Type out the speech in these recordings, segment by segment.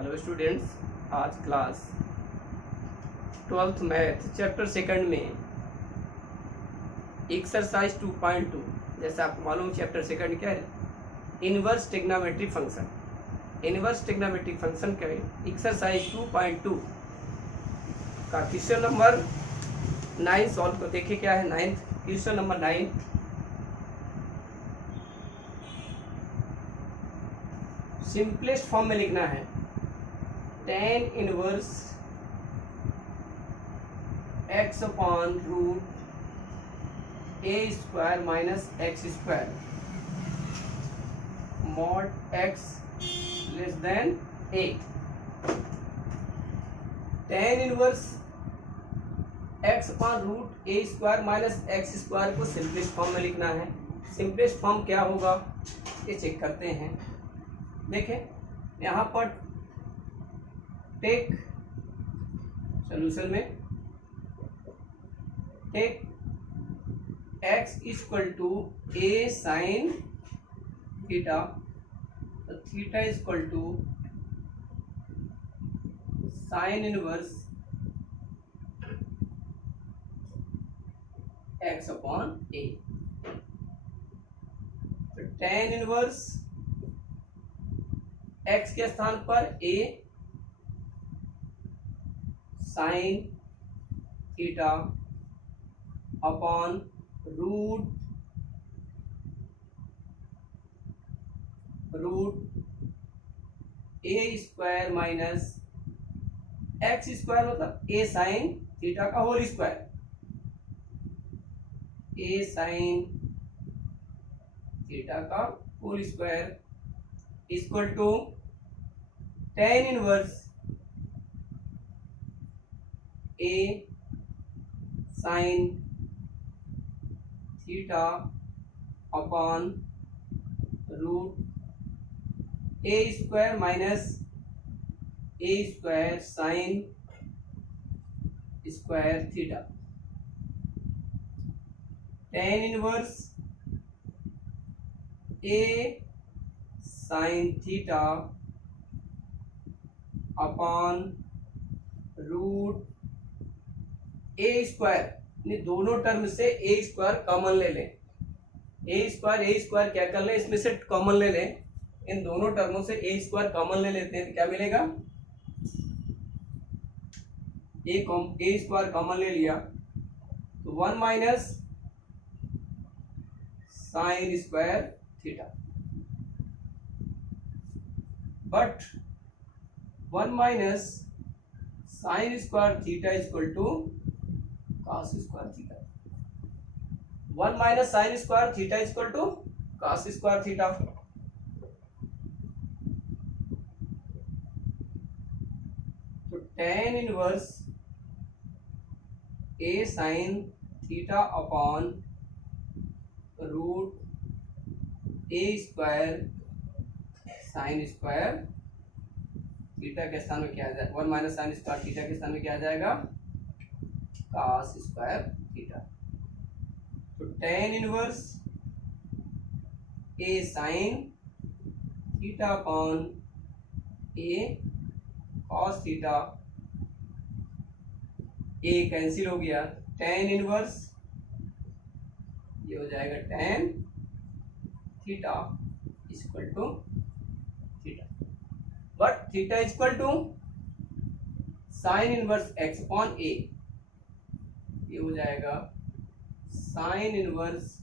Hello students, आज class 12th math chapter second में exercise 2.2। जैसे आपको मालूम चैप्टर सेकंड क्या है, inverse trigonometric function. Inverse trigonometric function का एक्सरसाइज 2.2 का क्वेश्चन नंबर 9 सॉल्व को देखिए। क्या है 9th question number 9। Simplest form में लिखना है tan inverse x upon root a square minus x square mod x less than a। tan inverse x upon root a square minus x square को simplest form में लिखना है। Simplest form क्या होगा ये चेक करते हैं। देखें यहाँ पर टेक सॉल्यूशन में take x equal to a sine theta, तो theta equal to sine inverse x upon a। तो tan इनवर्स x के स्थान पर a sine theta upon root a square minus x square मतलब a साइन थीटा का whole square, a sine theta का whole square equal to tan inverse a sine theta upon root a square minus a square sine square theta. tan inverse a sine theta upon root a square, दोनों term से a square common ले लें। a square क्या कर लें, इसमें से common ले लें। इन दोनों टर्मों से a स्क्वायर कॉमन ले लेते हैं तो क्या मिलेगा, a स्क्वायर कॉमन ले लिया तो 1 minus sine square theta, but 1 minus sine square theta equal to cos square theta. 1 minus sine square theta equal to cos square theta. तो tan inverse a sine theta upon root a square sine square theta के स्थान में क्या आ जाएगा, 1 minus sine square theta के स्थान में क्या आ जाएगा, कॉस स्क्वायर थीटा। तो tan inverse a sine theta upon a cos theta, a cancel हो गया, tan इनवर्स ये हो जाएगा tan theta equal to theta, but theta equal to sine inverse x upon a, ये हो जाएगा sine inverse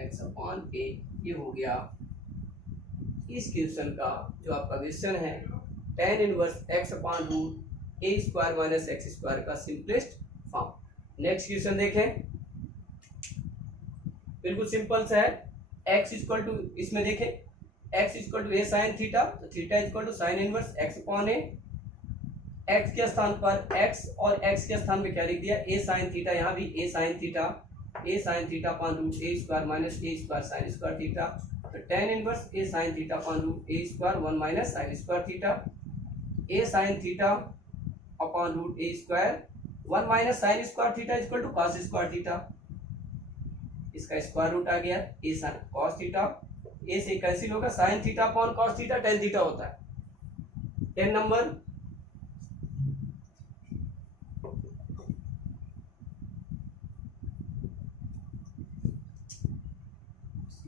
x upon a। ये हो गया इस क्वेश्चन का जो आपका क्वेश्चन है, tan inverse x upon root a square minus x square का सिंपलेस्ट फॉर्म। नेक्स्ट क्वेश्चन देखें, बिल्कुल सिंपल सा है। x इक्वल टू, इसमें देखें x equal to a sine theta, तो theta equal to sine inverse x upon a। x के स्थान पर x और x के स्थान पे क्या लिख दिया, a साइन थीटा, यहाँ भी a sine theta upon root a square minus a square sine square theta. तो tan inverse a sine theta upon root a square 1 minus sine square theta, a sine theta upon root a square 1 minus sine square theta equal to cos square theta. इसका square root आ गया a sine cos theta, a से cancel होगा, sine theta upon cos theta tan theta होता है। 10 number,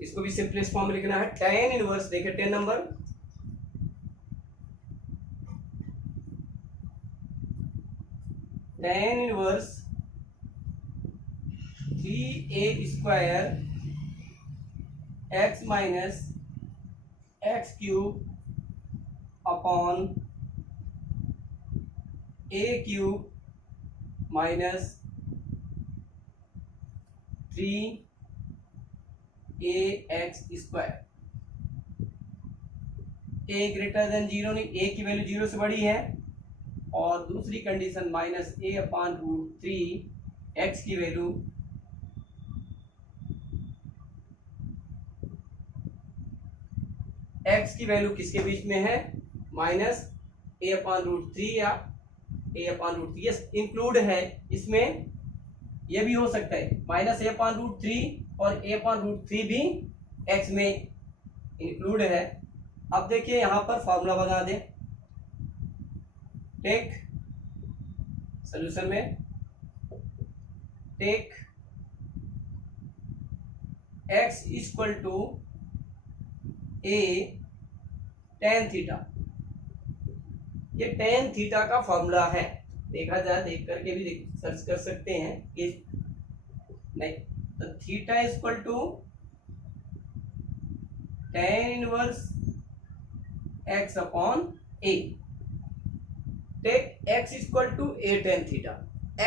इसको भी simplest form में लिखना है। tan इनवर्स, देखिए 10 number, tan inverse 3a² x minus x cube upon a cube minus 3ax²। a greater than 0 नहीं, a की वैल्यू 0 से बड़ी है, और दूसरी कंडीशन माइनस a/√3 x की वैल्यू x की वैल्यू किसके बीच में है, माइनस a/√3 या a/√3 इंक्लूड है इसमें, ये भी हो सकता है माइनस a/√3 और a/√3 भी x में इंक्लूड है। अब देखिए यहां पर फॉर्मूला बना दें, टेक सॉल्यूशन में take x equal to a tan theta, ये tan थीटा का फॉर्मूला है, देखा जाए देख करके भी सर्च कर सकते हैं कि नहीं, तो theta equal to tan inverse x upon a, take x equal to a tan theta,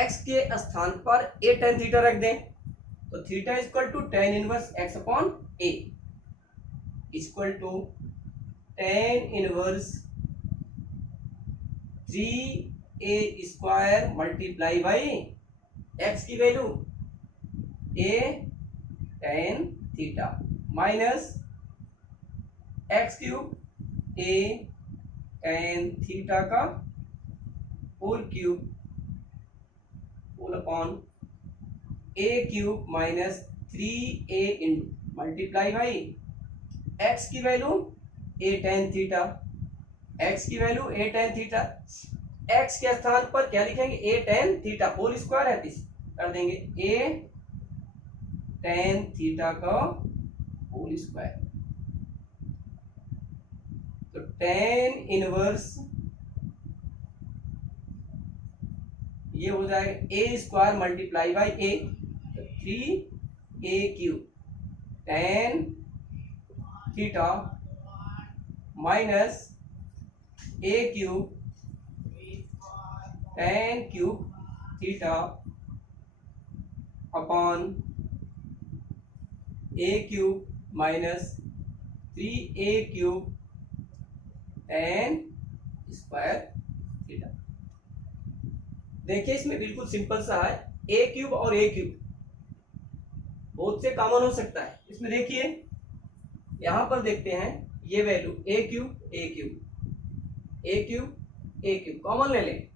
x के स्थान पर a tan थीटा रख दें, तो theta equal to tan inverse x upon a equal to tan inverse 3a² multiply by x की value a tan theta minus x cube a tan theta का whole cube whole upon a cube minus 3a इन multiply by x की value a tan theta, x की value a tan theta, x के स्थान पर क्या लिखेंगे, a tan theta whole square है, कर देंगे a tan थीटा का होल स्क्वायर, तो tan इनवर्स ये हो जाएगा a square multiply by a, तो 3a³ tan theta minus a³ tan cube theta upon a³ minus 3a³ tan square theta. देखिए इसमें बिल्कुल सिंपल सा है, a³ और a³ बहुत से कॉमन हो सकता है, इसमें देखिए यहां पर देखते हैं ये वैल्यू a³ कॉमन ले लें,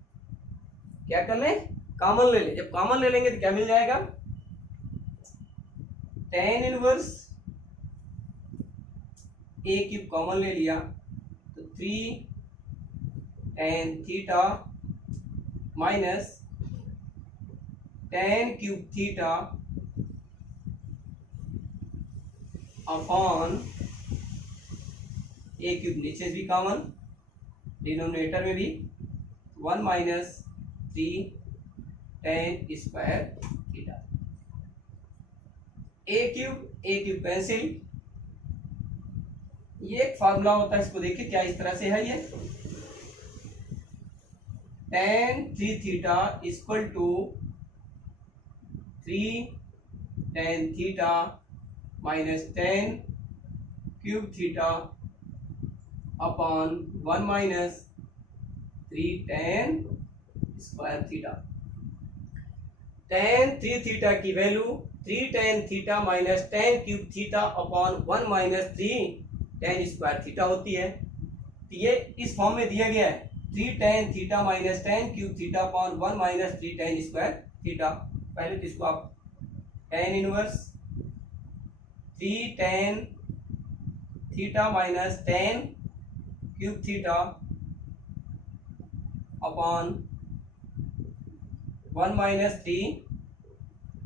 क्या कर लें, कॉमन ले लें, जब कॉमन ले लेंगे तो क्या मिल जाएगा, tan इनवर्स a³ कॉमन ले लिया तो 3 tan theta minus tan cube theta upon a³ नीचे भी कॉमन, डिनोमिनेटर में भी 1 minus 3 tan square theta, a³ cancel, ये एक फार्मूला होता है, इसको देखिए क्या इस तरह से है, ये tan 3 theta equal to 3 tan theta minus tan cube theta upon 1 minus 3 tan square theta. tan 3 theta की value 3 tan theta minus tan cube theta upon 1 minus 3 tan square theta होती है, तो ये इस फॉर्म में दिया गया है, 3 tan theta minus tan cube theta upon 1 minus 3 tan square theta. पहले तो इसको आप tan inverse 3 tan theta minus tan cube theta upon 1 minus 3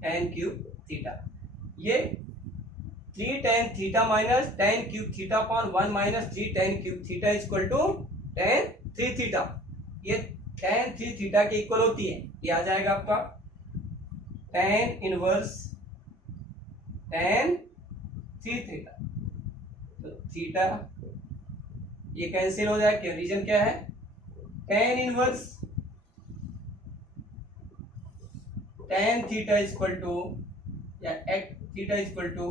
tan cube theta. ये 3 tan theta minus tan cube theta upon 1 minus 3 tan cube theta equal to tan 3 theta. ये tan 3 theta के equal होती है। ये आ जाएगा आपका tan inverse tan 3 theta. तो थीटा ये कैंसिल हो जाएगा। रीजन क्या है? tan inverse tan theta equal to या x theta equal to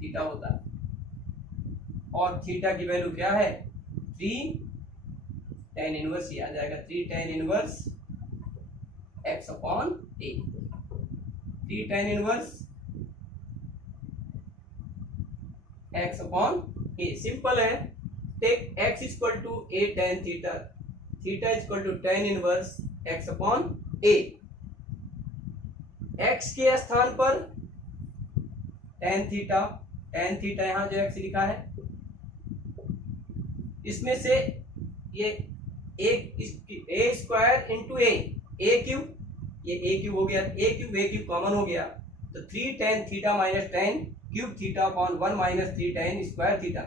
theta होता है और थीटा की वैल्यू क्या है? 3 tan इनवर्स। ये आ जाएगा 3 tan inverse x upon a। 3 tan inverse x upon a। Simple है। Take x equal to a tan theta, theta equal to tan inverse x upon a। x के स्थान पर tan थीटा, tan थीटा यहां जो x लिखा है, इसमें से ये a square into a cube, ये a क्यूब हो गया, a क्यूब कॉमन हो गया। तो 3 tan theta minus tan cube theta upon 1 minus 3 tan square theta.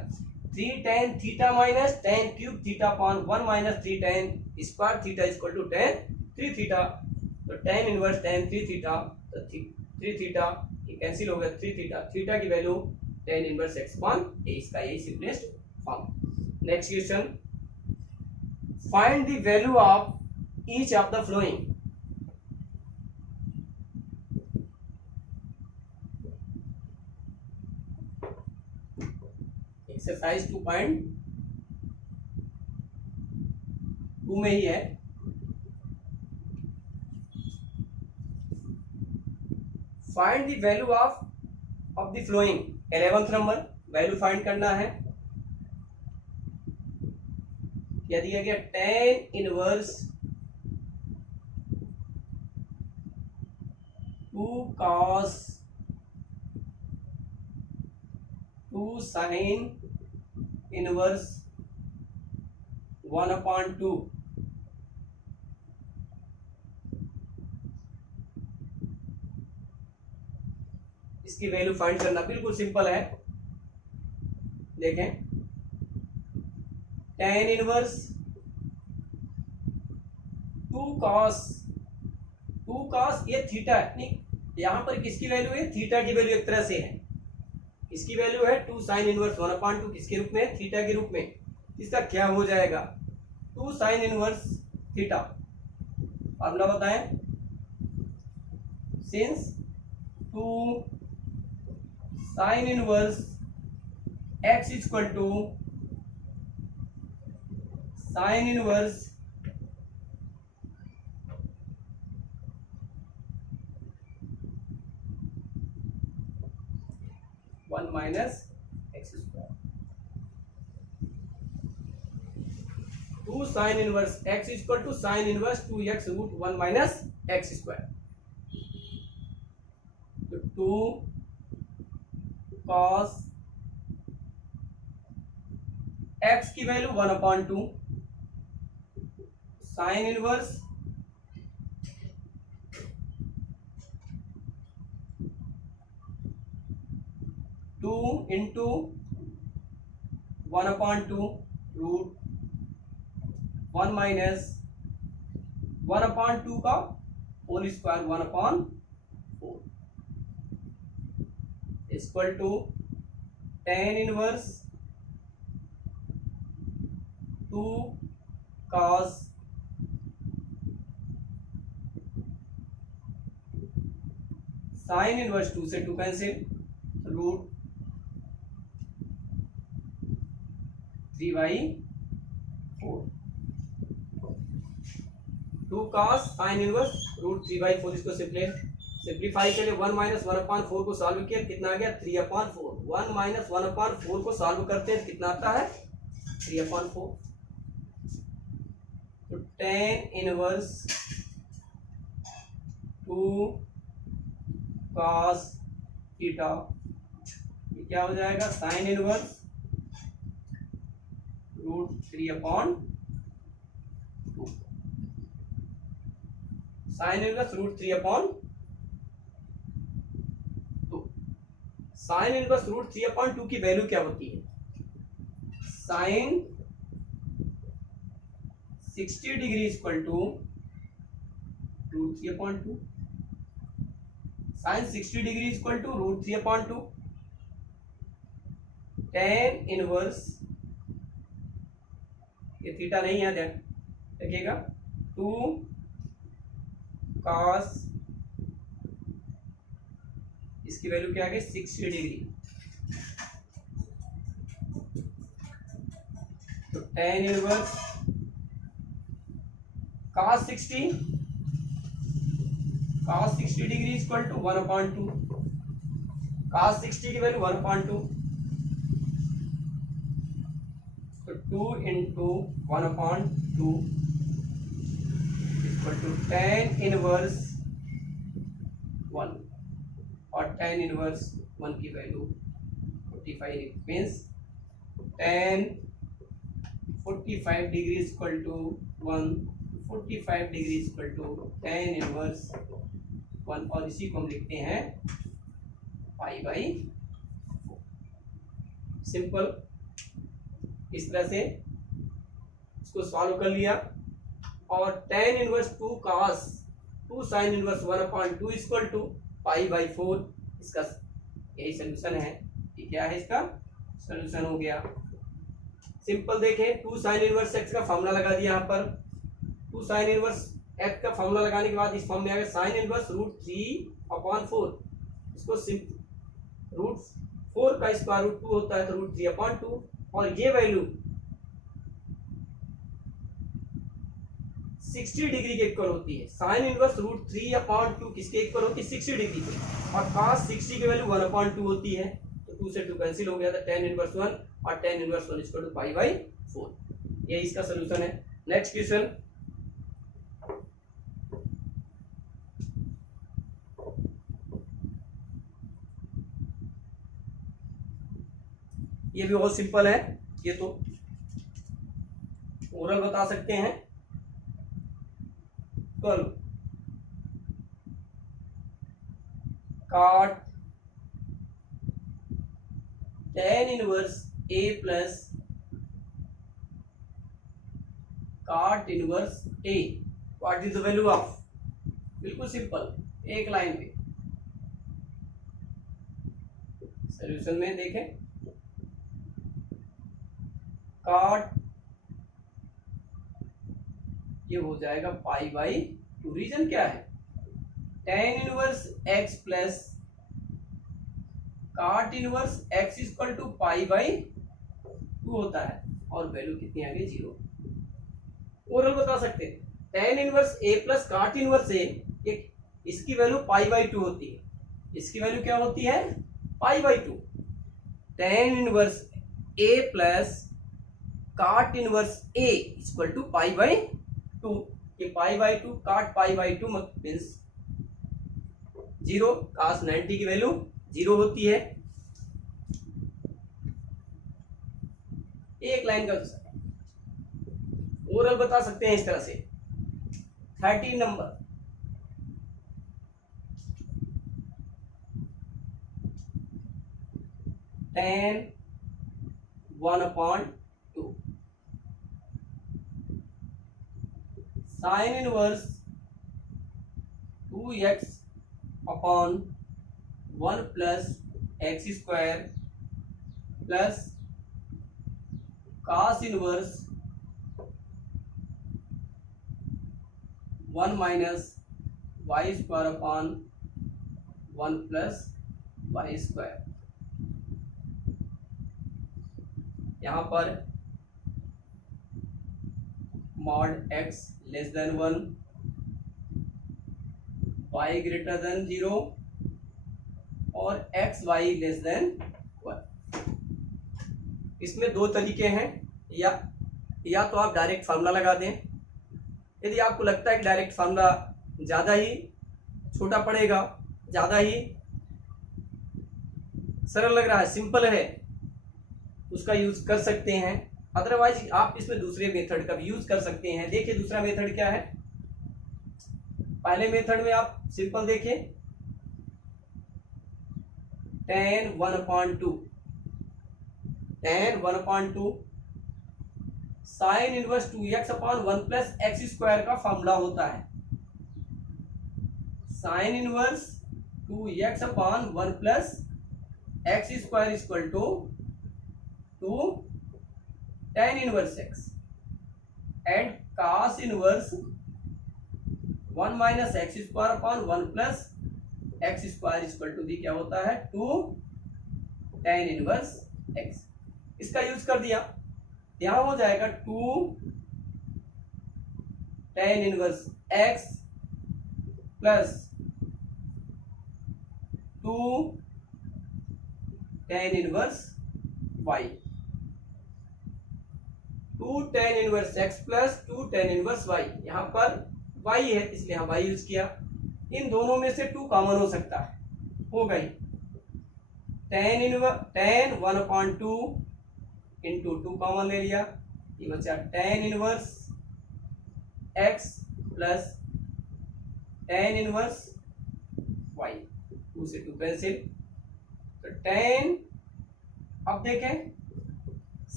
3 tan theta minus tan cube theta upon 1 minus 3 tan square theta equal to tan 3 theta. तो tan inverse tan 3 theta, तो 3 theta ये cancel हो गया। 3 theta, theta की value tan inverse x upon a। इसका यही simplest form. Next question, find the value of each of the flowing. Exercise 2.2 में ही है। Find the value of the flowing. 11th number value find करना है। क्या दिया गया? tan inverse 2 cos 2 sin inverse 1/2। इसकी वैल्यू फाइंड करना बिल्कुल सिंपल है। देखें, tan इनवर्स 2 cos ये थीटा है, नहीं यहां पर किसकी वैल्यू है? थीटा की वैल्यू एक तरह से है। इसकी वैल्यू है 2 sin इनवर्स 1/2 किसके रूप में? थीटा के रूप में। इसका क्या हो जाएगा? 2 sin इनवर्स थीटा। फॉर्मूला बताएं। Since 2 sin inverse x equal to sin inverse 1 minus x square. 2 sin inverse x equal to sin inverse 2x root 1 minus x square. तो 2 cos x की value 1/2 sin inverse 2 into 1/2 root 1 minus 1/2 का whole square 1/4 equal to tan inverse 2 cos sin inverse 2 से 2 cancel, root 3/4। 2 cos sin inverse root 3/4। इसको simplify के लिए 1 minus 1/4 को solve किया, कितना आ गया? 3/4। 1 माइनस 1/4 को सॉल्व करते हैं कितना आता है? 3/4। तो tan इनवर्स 2 cos थीटा क्या हो जाएगा? sin inverse root 3/2। Sine inverse root 3/2। Sine inverse root 3/2 की वैल्यू क्या होती है? Sine 60 degree equal to root 3/2। Sine 60 degree equal to root 3/2। Tan inverse, ये थीटा नहीं है, ध्यान रखिएगा, 2 cos, इसकी वैल्यू क्या आ गई 60 डिग्री। तो tan inverse cos 60 degree equal to 1/2। cos 60 की वैल्यू 1/2, तो 2 into 1/2 equal to tan inverse 1, और टेन इनवर्स 1 की value 45 means tan 45 degree equal to 1, 45 degree equal to tan inverse 1, और इसी को हम लिखते हैं π/4। सिंपल, इस तरह से इसको सॉल्व कर लिया। और tan inverse 2 cos 2 sine inverse 1/2 equal to π/4, इसका यही सोल्यूशन है। ये क्या है, इसका सोल्यूशन हो गया। सिंपल देखें, 2 साइन इनवर्स x का फॉर्मूला लगा दिया यहाँ पर। 2 साइन इनवर्स x का फॉर्मूला लगाने के बाद इस फॉर्म में आ गया साइन इनवर्स रूट 3/4। इसको रूट 4 का स्क्वायर रूट 2 होता है, तो रूट 3/2, और ये वैल्यू 60 डिग्री के इक्वल होती है। साइन इनवर्स रूट 3/2 किसके इक्वल होती है? 60 डिग्री के, और cos 60 की वैल्यू 1/2 होती है, तो 2 से 2 कैंसिल हो गया था, टेन इनवर्स 1 और टेन इनवर्स 1 इक्वल टू π/4। ये इसका सोल्यूशन है। नेक्स्ट क्वेश्चन, ये भी बहुत सिंपल है, ये तो ओरल बता सकते हैं। 12 cot tan inverse a plus cot inverse a, what is the value of? बिल्कुल सिंपल, एक लाइन में सोल्यूशन में देखें, cot ये हो जाएगा π/2। रीजन क्या है? tan inverse x plus cot inverse x equal to π/2 होता है, और वैल्यू कितनी आ गई 0। ओरल बता सकते हैं, tan inverse a plus cot inverse a, इसकी वैल्यू π/2 होती है, इसकी वैल्यू क्या होती है? π/2। tan inverse a plus cot inverse a equal to π/2, ये π/2 cot π/2 मीन्स 0, cos 90 की वैल्यू 0 होती है। एक लाइन का ओरल बता सकते हैं इस तरह से। 13 number, tan 1/2 sine inverse 2x upon 1 plus x square plus cos inverse 1 minus y square upon 1 plus y square. यहाँ पर mod x less then 1, y greater than 0 और एक्स वाई लेस देन 1। इसमें दो तरीके हैं, या तो आप डायरेक्ट फार्मूला लगा दें। यदि आपको लगता है कि डायरेक्ट फार्मूला ज़्यादा ही छोटा पड़ेगा, ज़्यादा ही सरल लग रहा है, सिंपल है, उसका यूज कर सकते हैं। अदरवाइज आप इसमें दूसरे मेथड का भी यूज कर सकते हैं। देखिए दूसरा मेथड क्या है, पहले मेथड में आप सिंपल देखिए, tan 1/2 sine inverse 2x/1 plus x square का फॉर्मूला होता है। Sine inverse 2x/1 plus x square equal to tan inverse x and cos inverse 1 minus x square upon 1 plus x square equal to the क्या होता है 2 tan inverse x। इसका use कर दिया, यहां हो जाएगा 2 tan inverse x plus 2 tan inverse y। 2 tan inverse x plus 2 tan inverse y, यहां पर y है इसलिए हम y यूज किया। इन दोनों में से 2 कॉमन हो सकता है, हो गई tan 1/2 इंटू 2 कॉमन ले लिया, ये बचा tan inverse x plus tan inverse y, 2 से 2 कैंसिल, तो tan, अब देखें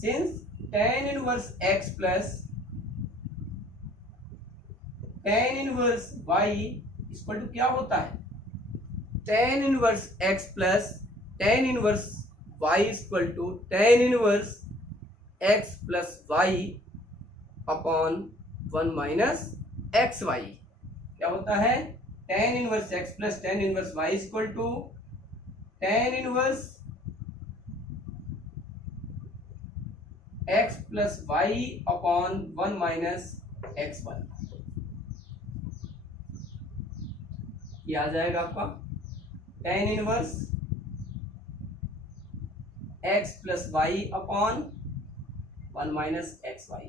since tan inverse x plus tan inverse y equal to क्या होता है, tan inverse x plus tan inverse y equal to tan inverse x plus y upon 1 minus x y. क्या होता है, tan inverse x plus tan inverse y equal to tan inverse x plus y upon 1 minus x y. ये आ जाएगा आपका tan inverse x plus y upon 1 minus x y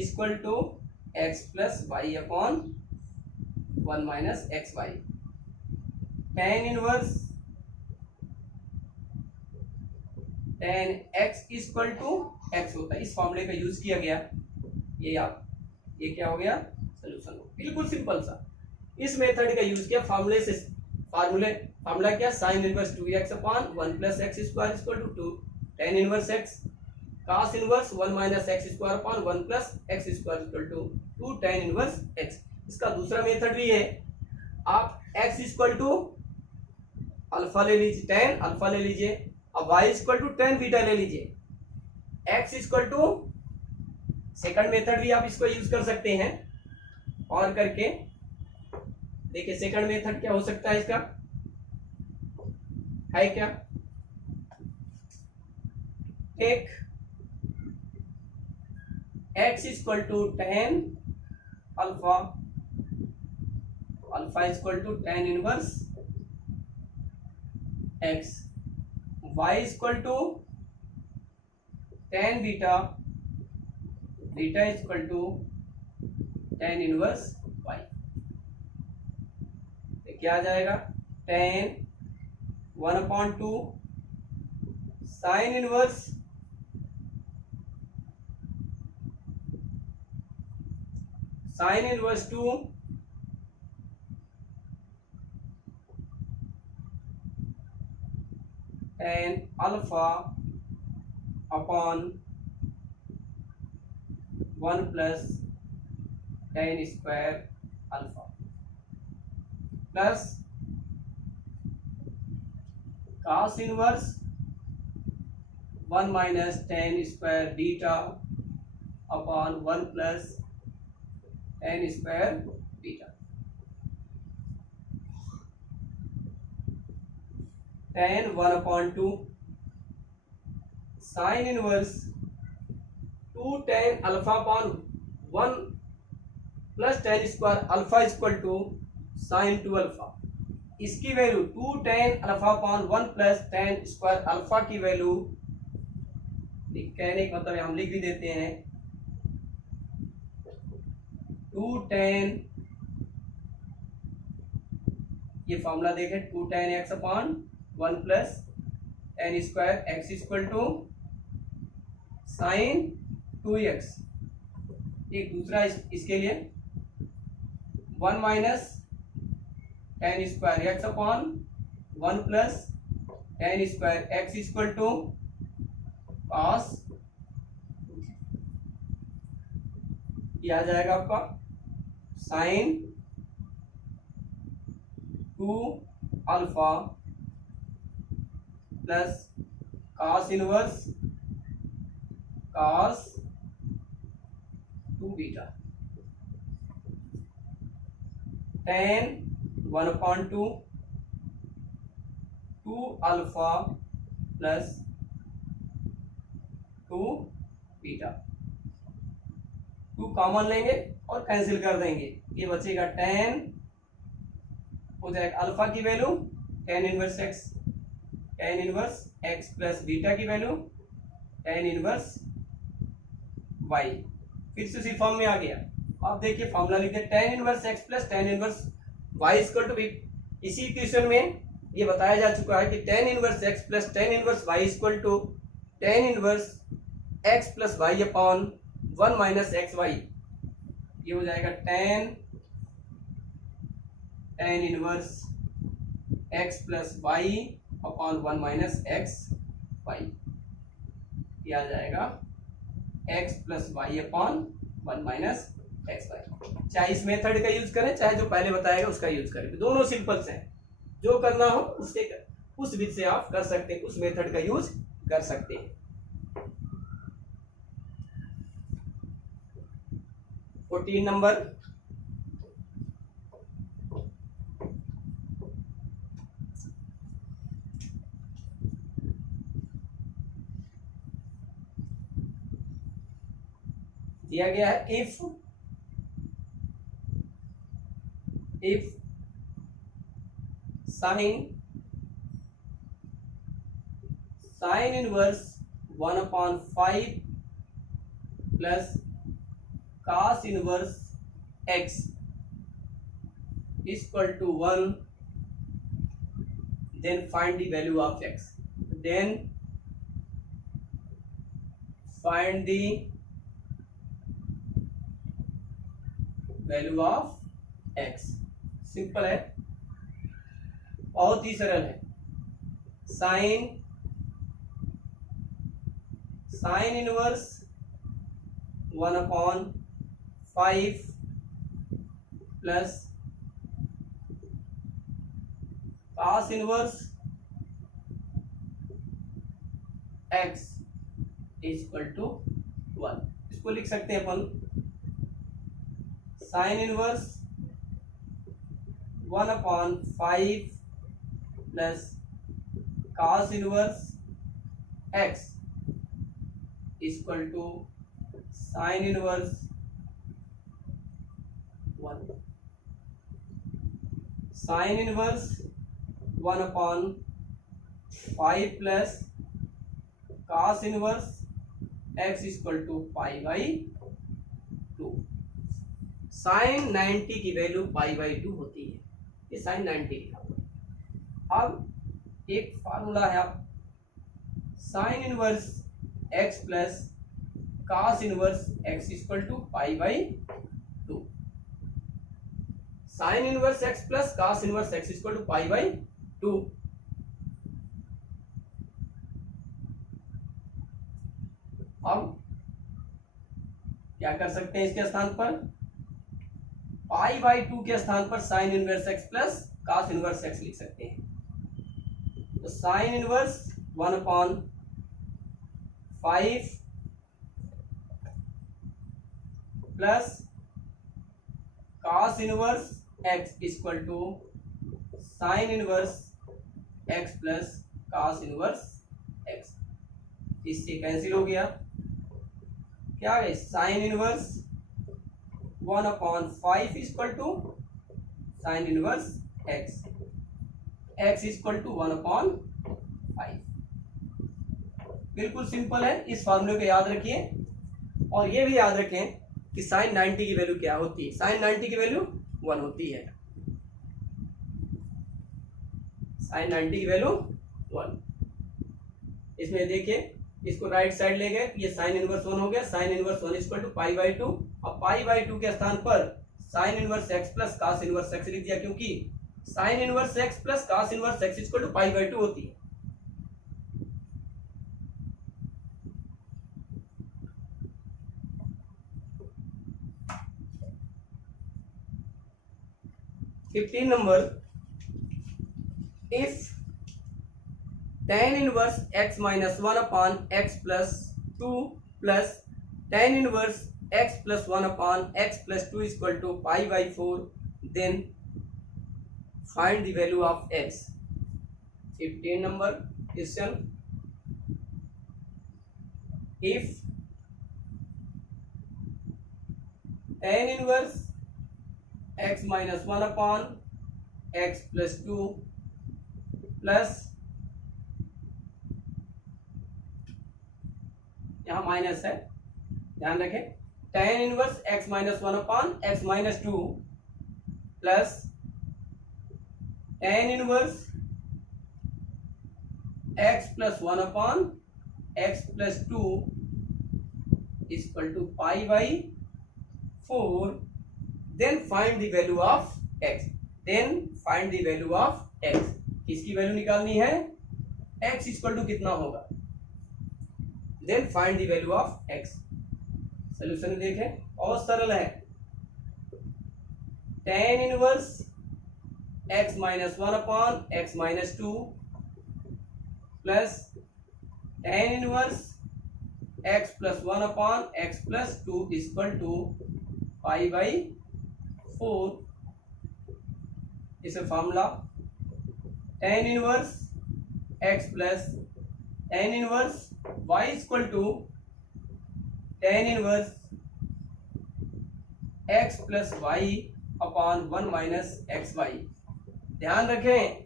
equal to x plus y upon 1 minus x y. tan inverse tan x equal to x होता है, इस फॉर्मूले का use किया गया, ये क्या हो गया सोल्यूशन हो, बिल्कुल सिंपल सा। इस मेथड का यूज किया फार्मूला क्या, sine inverse 2x upon 1 plus x square equal to 2 tan inverse x, cos inverse 1 minus x square upon 1 plus x square equal to 2 tan inverse x। इसका दूसरा method भी है, आप x इक्वल टू अल्फा ले लीजिए, tan alpha ले लीजिए, अब y equal to tan beta ले लीजिए, x equal to, second method भी आप इसको यूज कर सकते हैं, और करके देखिए सेकंड मेथड क्या हो सकता है इसका, है क्या, take x equal to tan alpha, alpha equal to tan inverse x, y equal to tan beta, beta equal to tan inverse y। क्या आ जाएगा, tan 1/2 sine inverse sine inverse 2 tan alpha upon 1 plus tan square alpha plus cos inverse 1 minus tan square beta upon 1 plus tan square beta. tan 1/2 sine inverse 2 tan alpha upon 1 plus tan square alpha equal to sine 2 alpha. इसकी value 2 tan alpha upon 1 plus tan square alpha की value, कहने का मतलब हम लिख भी देते हैं 2 tan, ये फॉर्मूला देखें 2 tan x upon 1 plus tan square x equal to sine 2x। एक दूसरा इसके लिए 1 minus tan square x upon 1 plus tan square x equal to cos, ये आ जाएगा आपका sine 2 alpha plus cos inverse cos 2 beta tan 1/2 2 alpha plus 2 beta. 2 common लेंगे और कैंसिल कर देंगे, ये बचेगा tan, हो जाएगा अल्फा की value tan inverse x plus beta की वैल्यू tan इनवर्स y। फिर से उसी फॉर्म में आ गया। अब देखिए फॉर्मूला लिखते हैं tan inverse x plus tan inverse y equal to, इसी इक्वेशन में ये बताया जा चुका है कि tan inverse x plus tan inverse y equal to tan inverse x plus y upon 1 minus x y. ये हो जाएगा tan inverse x plus y upon 1 minus x y. ये आ जाएगा x plus y upon 1 minus x y. चाहे इस method का use करें चाहे जो पहले बताएगा उसका यूज करें, दोनों सिंपल से हैं। जो करना हो उससे उस विधि से आप कर सकते हैं, उस मेथड का यूज कर सकते हैं। 14 नंबर, दिया गया है if sine inverse 1/5 plus cos inverse x equal to 1, then find the value of x, then find the value of x। Simple है, बहुत ही सरल है। Sine inverse 1/5 plus cos inverse x equal to 1। इसको लिख सकते हैं अपन sine inverse 1/5 plus cos inverse x equal to sine inverse 1। Sine inverse 1/5 plus cos inverse x equal to π/2। Sine 90 की वैल्यू π/2 होती है, ये साइन 90 लिखा हुआ है। अब एक फार्मूला है, आप sine inverse x plus cos inverse x equal to π/2। Sine inverse x plus cos inverse x equal to π/2। अब क्या कर सकते हैं, इसके स्थान पर π/2 के स्थान पर sine inverse x plus cos inverse x लिख सकते हैं। तो sine inverse 1/5 plus cos inverse x equal to sine inverse x plus cos inverse x। इससे कैंसिल हो गया, क्या है sine inverse 1/5 equal to sine inverse x equal to 1/5। बिल्कुल सिंपल है, इस फॉर्मूले को याद रखिए और ये भी याद रखें कि साइन 90 की वैल्यू क्या होती है। साइन 90 की वैल्यू 1 होती है, साइन 90 की वैल्यू 1। इसमें देखिए इसको राइट साइड ले गए, ये साइन इनवर्स 1 हो गया, साइन इनवर्स 1 इक्वल टू π/2। अब π/2 के स्थान पर sine inverse x plus cos inverse x लिख दिया, क्योंकि sine inverse x plus cos inverse x equal to pi by 2 होती है। Fifteen number, if tan inverse x minus 1 upon x plus 2 plus tan inverse x plus 1 upon x plus 2 equal to pi by 4, then find the value of x। 15 number question, if tan inverse x minus 1 upon x plus 2 plus, यहाँ minus है, ध्यान रखें, tan inverse x minus 1 upon x minus 2 plus tan inverse x plus 1 upon x plus 2 equal to pi by 4, then find the value of x। Then find the value of x, किसकी value निकालनी है, x equal to कितना होगा, then find the value of x। Solution देखें, बहुत सरल है। tan inverse x minus 1 upon x minus 2 plus tan inverse x plus 1 upon x plus 2 equal to pi by 4। इसे formula tan inverse x plus tan inverse y equal to tan inverse x plus y upon 1 minus x y. ध्यान रखें,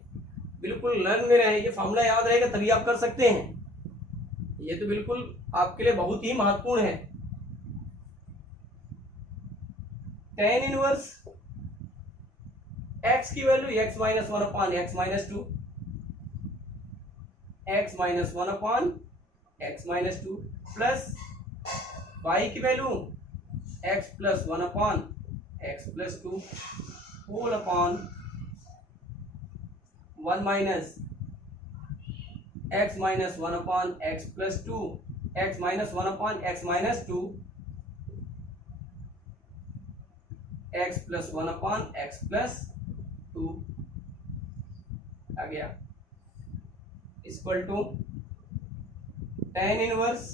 बिल्कुल learn में रहे, ये formula याद रहेगा तभी आप कर सकते हैं, ये तो बिल्कुल आपके लिए बहुत ही महत्वपूर्ण है। tan इनवर्स x की value x minus 1 upon x minus 2, x minus 1 upon x minus 2 plus y की value x plus 1 upon x plus 2 whole upon 1 minus x minus 1 upon x plus 2, x minus 1 upon x minus 2, x plus 1 upon x plus 2 आ गया, equal to tan inverse,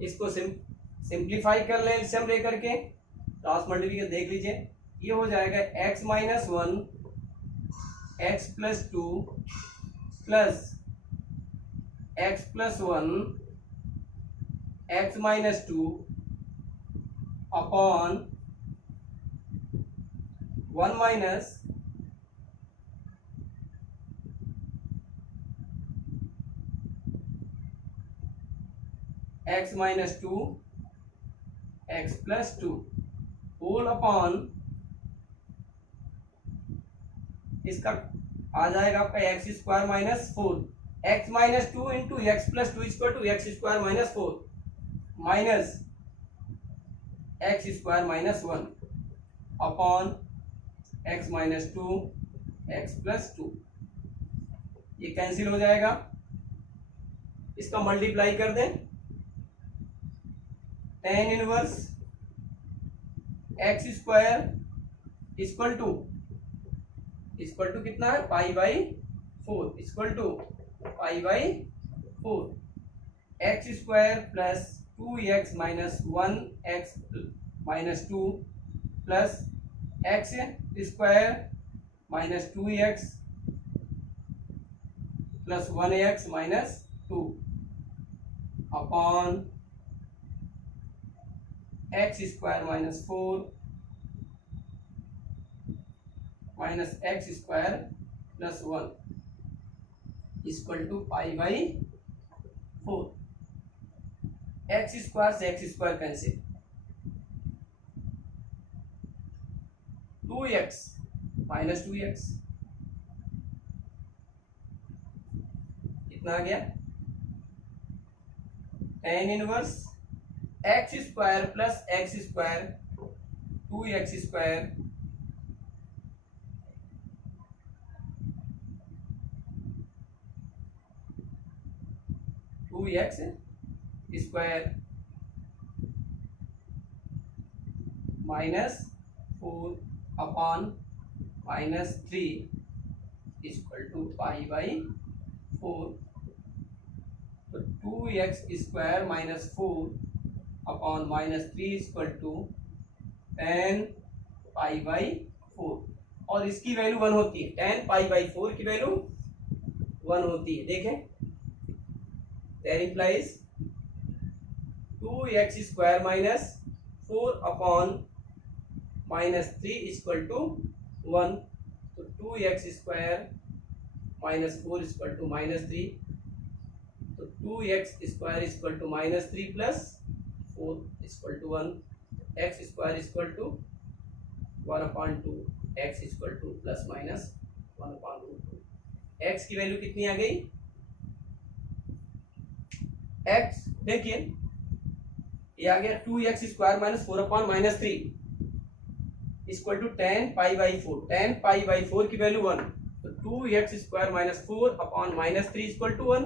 इसको simplify कर ले LCM लेकर के, cross multiplication देख लीजिए, ये हो जाएगा x minus 1 x plus 2 plus x plus 1 x minus 2 upon 1 minus x minus 2 x plus 2 whole upon, इसका आ जाएगा आपका x square minus 4, x minus 2 into x plus 2 equal to x square minus 4 minus x square minus 1 upon x minus 2 एक्स plus 2, ये cancel हो जाएगा, इसका multiply कर दें, tan inverse x square equal to कितना है, pi by 4 equal to pi by 4 x square plus 2x minus 1 x minus 2 plus x square minus 2x plus 1x minus 2 upon x square minus 4 minus x square plus 1 equal to pi by 4। X square से x square cancel, 2x minus 2x कितना आ गया, tan inverse x square plus x square 2x² minus 4 upon -3 equal to π/4। तो 2x² minus 4 upon -3 equal to 10 π/4 और इसकी value 1 होती है। 10 π/4 की वैल्यू 1 होती है। देखें, that implies 2x² minus 4 upon -3 equal to 1। तो 2x² माइनस 4 इक्वल टू -3। तो 2x² equal to -3 plus 4 equal to 1। x² equal to 1/2, x equal to plus minus 1/2। x की वैल्यू कितनी आ गई? x देखिए ये आ गया 2x² minus 4 upon -3 equal to 10 π/4। 10 π/4 की वैल्यू 1। तो 2x² minus 4 upon -3 equal to 1।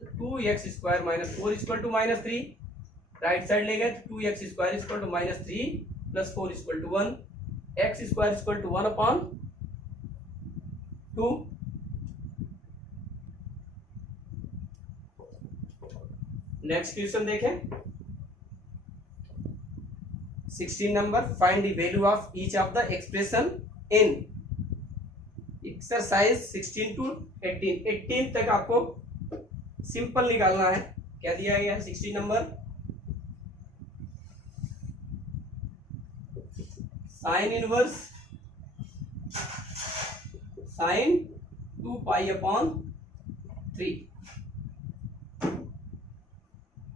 तो 2x² minus 4 equal to -3 right side ले गए तो 2x² equal to -3 plus 4 equal to 1। x² equal to 1/2। Next question देखें, 16 number. Find the value of each of the expression in exercise 16 to 18। 18 तक आपको simple निकालना है। क्या दिया गया है 16 नंबर? Sign inverse sign 2π/3।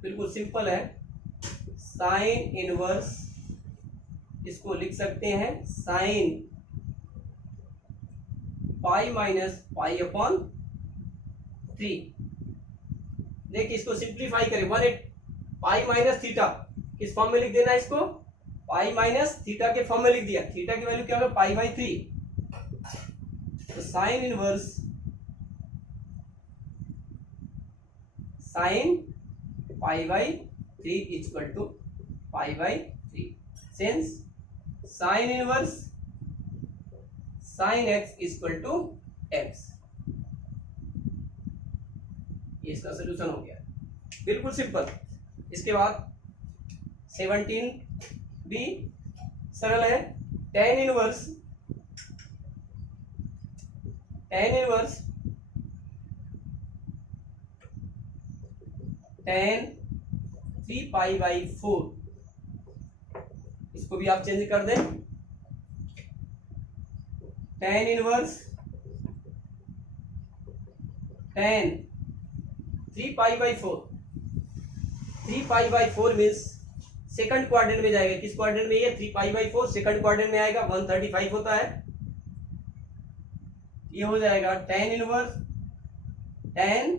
बिल्कुल सिंपल है। साइन इनवर्स इसको लिख सकते हैं साइन पाई माइनस π/3। देखिए इसको सिंप्लीफाई करें। 1/8 पाई माइनस थीटा किस फॉर्म में लिख देना है इसको? पाई माइनस थीटा के फॉर्म में लिख दिया। थीटा की वैल्यू क्या होगा? π/3। तो sine inverse sine π/3 equal to π/3। Since sine inverse sine x equal to x। ये इसका सोल्यूशन हो गया, बिल्कुल सिंपल। इसके बाद 17 भी सरल है। tan इनवर्स 3π/4 इसको भी आप चेंज कर दें। tan inverse 3π/4। 3π/4 means second quadrant में जाएगा। किस क्वाड्रेंट में? ये 3π/4 सेकंड क्वाड्रेंट में आएगा। 135 होता है। ये हो जाएगा tan inverse 10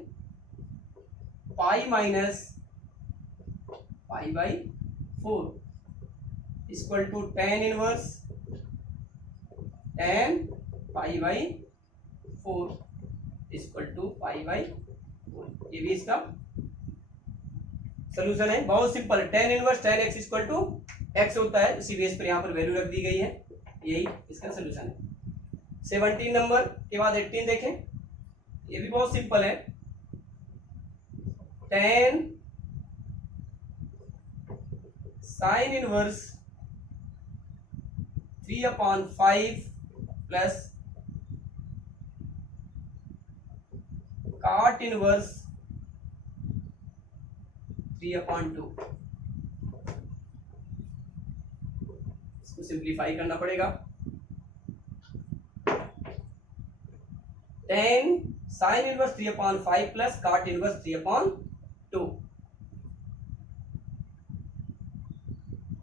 pi minus π/4 equal to tan inverse 10 π/4 equal to π/4। ये भी इसका सोल्यूशन है। बहुत सिंपल है। tan inverse tan x equal to x होता है, उसी बेस पर यहाँ पर वैल्यू रख दी गई है। यही इसका सोल्यूशन है। 17 नंबर के बाद 18 देखें। ये भी बहुत सिंपल है। tan sine inverse 3/5 plus cot inverse 3/2। इसको सिंप्लीफाई करना पड़ेगा। tan sine inverse 3/5 plus cot inverse 3/2।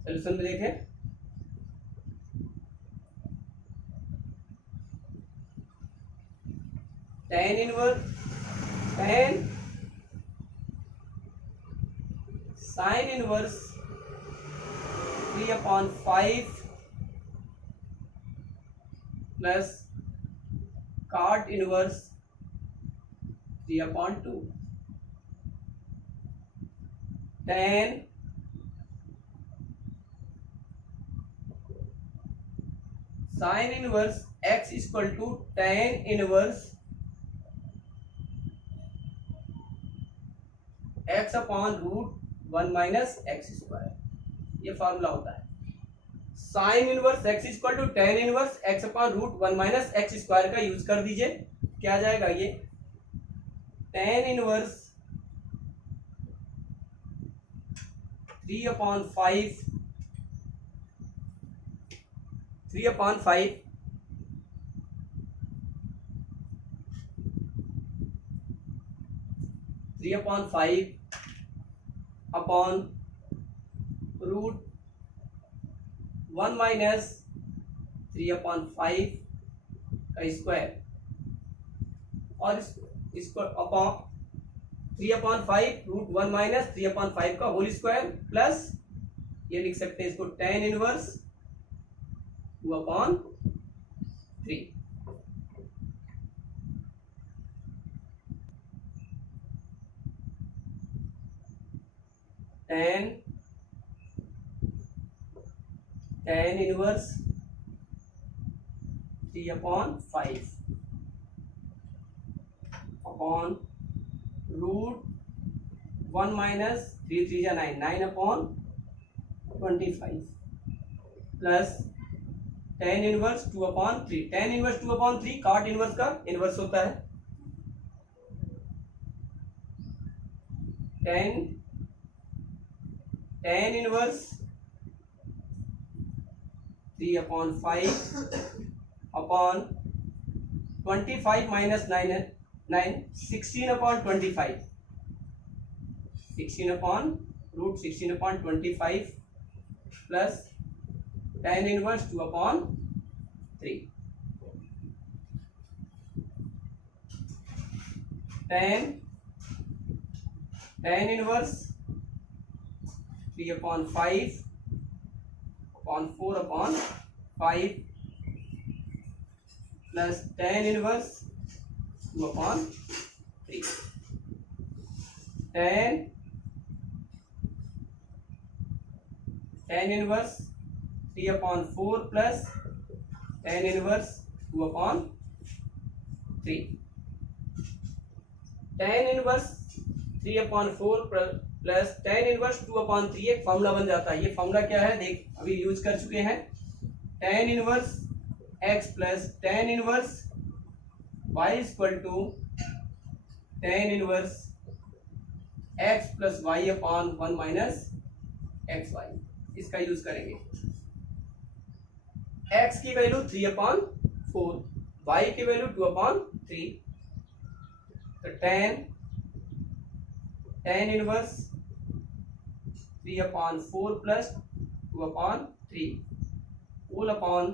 Solution में देखें। tan sine inverse 3/5 plus cot inverse 3/2 tan sin inverse x equal to tan inverse x upon √1 minus x square. ये formula होता है। Sine inverse x equal to tan inverse x upon √1 minus x square का use कर दीजिए। क्या आ जाएगा ये tan इनवर्स 3/5 अपॉन √1 माइनस 3/5 का स्क्वायर और इसको अपॉन 3/5 √1 माइनस 3/5 का होल स्क्वायर प्लस ये लिख सकते हैं इसको tan inverse 2/3। tan inverse 3/5 upon √1 minus 3 3 9 9/25 plus tan inverse 2/3। tan inverse 2/3 cot inverse का इनवर्स होता है। tan inverse 3/5 upon 25 minus 9 16/25 16/25 plus tan inverse 2/3 tan inverse 3/5 upon 4/5 plus tan inverse 2/3 tan inverse 3/4 plus tan inverse 2/3 tan inverse 3/4 plus tan inverse 2/3 एक formula बन जाता है। ये formula क्या है देख अभी यूज कर चुके हैं। tan inverse x plus tan inverse y equal to tan inverse x plus y upon 1 minus xy। इसका यूज करेंगे। x की वैल्यू 3/4 y की वैल्यू 2/3 तो tan inverse 3/4 plus 2/3 whole upon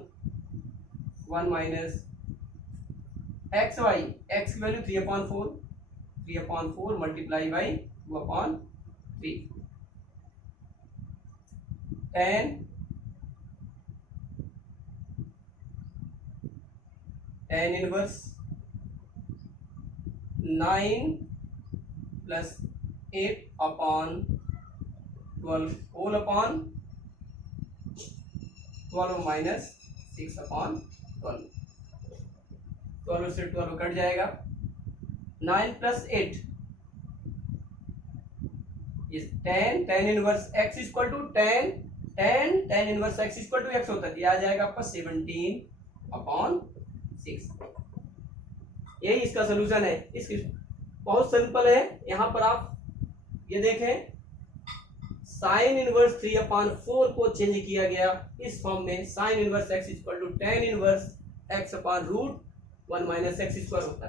1 minus xy। x की value 3/4 multiply by 2/3 tan inverse 9 plus 8/12 whole upon 12 minus 6/12 12 से 12 cut जाएगा। 9 plus 8 is tan inverse x equal to tan inverse x equal to x होता है। आ जाएगा आपका 17/6। यही इसका solution है। इसकी बहुत सिंपल है। यहाँ पर आप ये देखें साइन इनवर्स 3/4 को चेंज किया गया इस फॉर्म में। Sine inverse x equal to tan inverse x upon √1 minus x square होता है।